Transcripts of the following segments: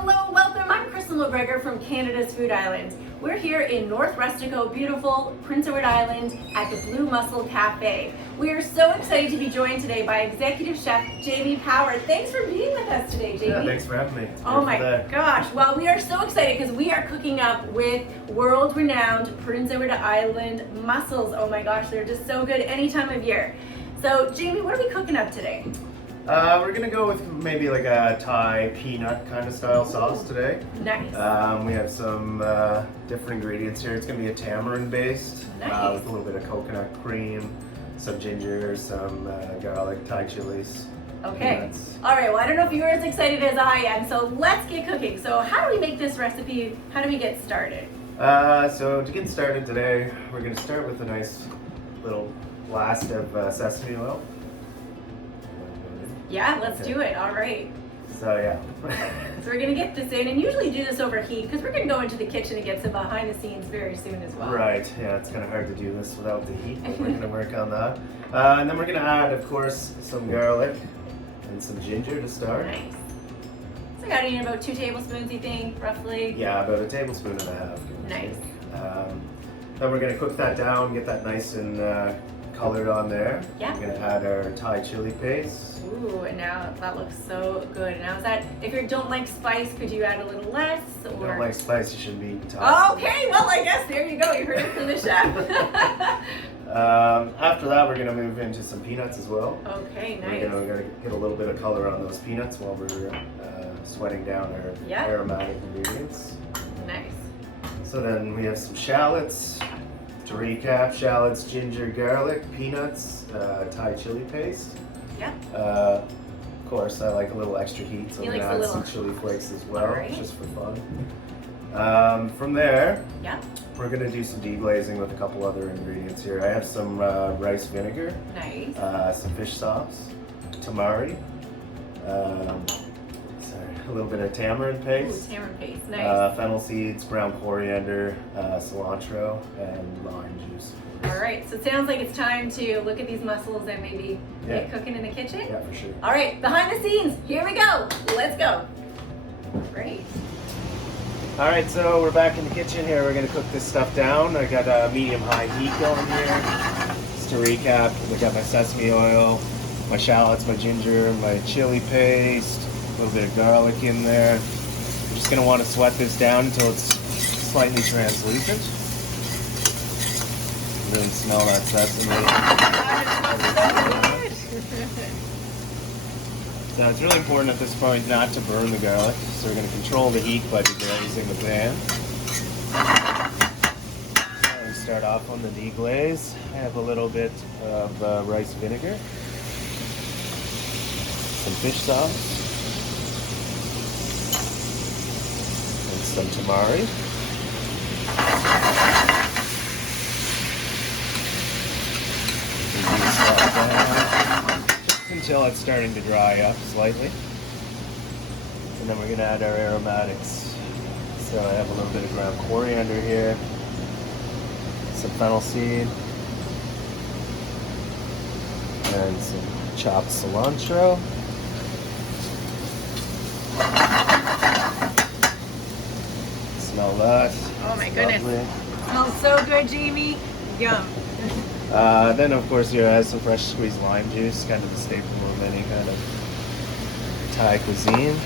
Hello, welcome. I'm Crystal McGregor from Canada's Food Island. We're here in North Rustico, beautiful Prince Edward Island at the Blue Mussel Cafe. We are so excited to be joined today by Executive Chef Jamie Power. Thanks for being with us today, Jamie. Yeah, thanks for having me. Oh my gosh. Well, we are so excited because we are cooking up with world-renowned Prince Edward Island mussels. Oh my gosh, they're just so good any time of year. So, Jamie, what are we cooking up today? We're gonna go with maybe like a Thai peanut kind of style sauce today. Nice. We have some different ingredients here. It's gonna be a tamarind based Nice. with a little bit of coconut cream, some ginger, some garlic, Thai chilies. Okay. Peanuts. All right. Well, I don't know if you're as excited as I am, so let's get cooking. So, how do we make this recipe? How do we get started? So to get started today, we're gonna start with a nice little blast of sesame oil. Yeah, let's do it. All right. So yeah. So we're gonna get this in, and usually do this over heat because we're gonna go into the kitchen and get some behind the scenes very soon as well. Right, yeah, it's kind of hard to do this without the heat, but we're going to work on that. And then we're going to add, of course, some garlic and some ginger to start. Nice. So I got in about 2 tablespoons, you think, roughly? Yeah, about 1.5 tablespoons. Nice. Then we're going to cook that down, get that nice and colored on there. Yeah. We're going to add our Thai chili paste. Ooh, and now that looks so good. Now is that, if you don't like spice, could you add a little less? If you Or don't like spice, you shouldn't be eating Thai. Okay, well I guess there you go. You heard it from the chef. After that, we're going to move into some peanuts as well. Okay, nice. We're going to get a little bit of color on those peanuts while we're sweating down our aromatic ingredients. Nice. So then we have some shallots. To recap, shallots, ginger, garlic, peanuts, Thai chili paste. Yeah. Of course, I like a little extra heat, so He I'm going likes to a add little. some chili flakes as well, Alright. just for fun. From there, Yeah. we're going to do some deglazing with a couple other ingredients here. I have some rice vinegar, Nice. some fish sauce, tamari, a little bit of tamarind Ooh, paste. tamarind paste. Nice. Fennel seeds, ground coriander, cilantro, and lime juice. All right, so it sounds like it's time to look at these mussels and maybe get cooking in the kitchen. Yeah, for sure. All right, behind the scenes, here we go. Let's go. Great. All right, so we're back in the kitchen here. We're gonna cook this stuff down. I got a medium-high heat going here. Just to recap, I got my sesame oil, my shallots, my ginger, my chili paste, a little bit of garlic in there. I'm just gonna want to sweat this down until it's slightly translucent. Really smell that sesame. Now it's really important at this point not to burn the garlic, so we're going to control the heat by deglazing the pan. We start off on the deglaze. I have a little bit of rice vinegar, some fish sauce, and some tamari. Just until it's starting to dry up slightly. And then we're going to add our aromatics. So I have a little bit of ground coriander here, some fennel seed, and some chopped cilantro. Smell that. Oh my It's goodness. lovely. Smells so good, Jamie. Yum. Then of course here has some fresh squeezed lime juice, kind of the staple of any kind of Thai cuisine.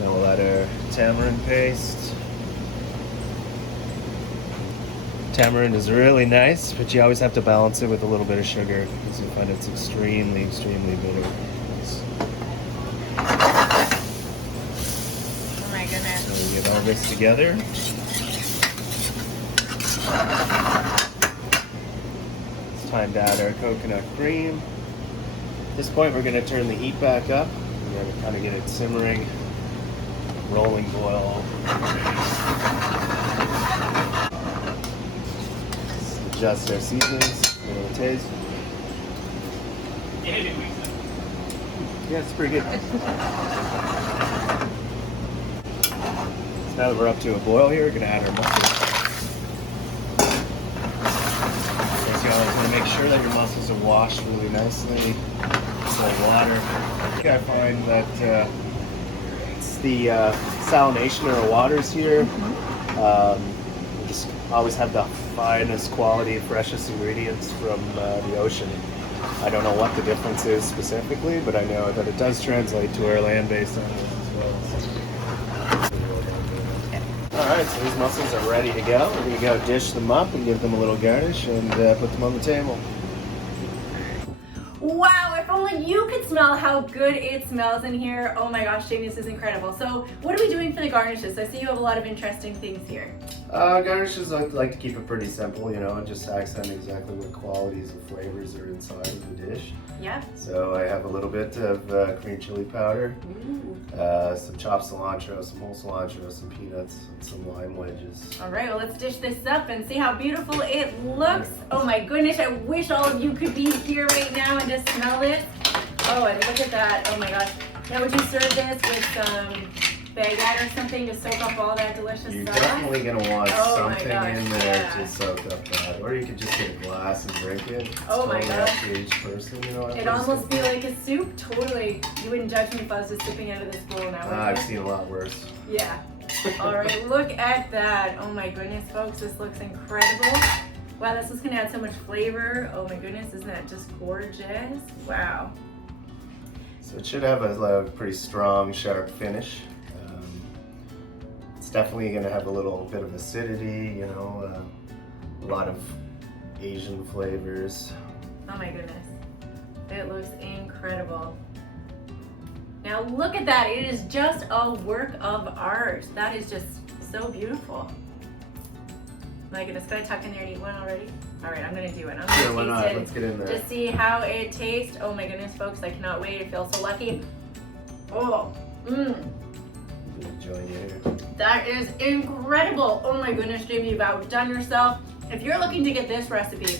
Then we'll add our tamarind paste. Tamarind is really nice, but you always have to balance it with a little bit of sugar because you find it's extremely bitter. Oh my goodness. So we get all this together. It's time to add our coconut cream. At this point, we're going to turn the heat back up. We're going to kind of get it simmering, rolling boil. Adjust our seasonings, a little taste. Yeah, it's pretty good. Now that we're up to a boil here, we're going to add our mussels. As you always want to make sure that your mussels are washed really nicely. So water. I find that it's the salination of the waters here. We just always have the finest quality, freshest ingredients from the ocean. I don't know what the difference is specifically, but I know that it does translate to our land-based animals as well. Alright, so these mussels are ready to go. We're going to go dish them up and give them a little garnish and put them on the table. Wow, if only you could smell how good it smells in here. Oh my gosh, Jamie, this is incredible. So what are we doing for the garnishes? I see you have a lot of interesting things here. Garnishes, I like to keep it pretty simple, you know, and just accent exactly what qualities and flavors are inside of the dish. Yeah. So I have a little bit of green chili powder, some chopped cilantro, some whole cilantro, some peanuts, and some lime wedges. All right, well, let's dish this up and see how beautiful it looks. Oh my goodness, I wish all of you could be here right now and just smell this. Oh, and look at that. Oh my gosh. Now, would you serve this with some baguette or something to soak up all that delicious You're sauce? definitely going to want something gosh, in there yeah. to soak up that. Or you could just get a glass and drink it. It's Oh my totally up gosh. to each person, you know. It'd almost be like a soup. Totally. You wouldn't judge me if I was just sipping out of this bowl now, would I've you? seen a lot worse. Yeah. All right, look at that. Oh my goodness, folks, this looks incredible. Wow, this is gonna add so much flavor. Oh my goodness, isn't that just gorgeous? Wow. So it should have a pretty strong, sharp finish. It's definitely going to have a little bit of acidity, you know, a lot of Asian flavors. Oh my goodness. It looks incredible. Now look at that. It is just a work of art. That is just so beautiful. My goodness, can I tuck in there and eat one already? All right, I'm gonna do it. I'm gonna Sure, why not? taste it. Let's get in there. Just see how it tastes. Oh my goodness, folks, I cannot wait. I feel so lucky. Oh, Join you here. that is incredible. Oh my goodness, Jamie, you've outdone yourself. If you're looking to get this recipe,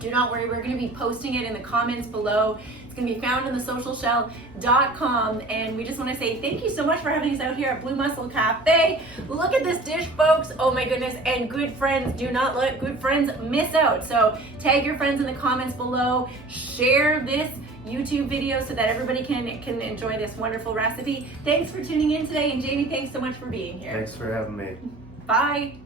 do not worry, we're gonna be posting it in the comments below. It's gonna be found on thesocialshell.com, and we just wanna say thank you so much for having us out here at Blue Mussel Cafe. Look at this dish, folks. Oh my goodness, and good friends, do not let good friends miss out. So tag your friends in the comments below, share this YouTube video so that everybody can enjoy this wonderful recipe. Thanks for tuning in today, and Jamie, thanks so much for being here. Thanks for having me. Bye.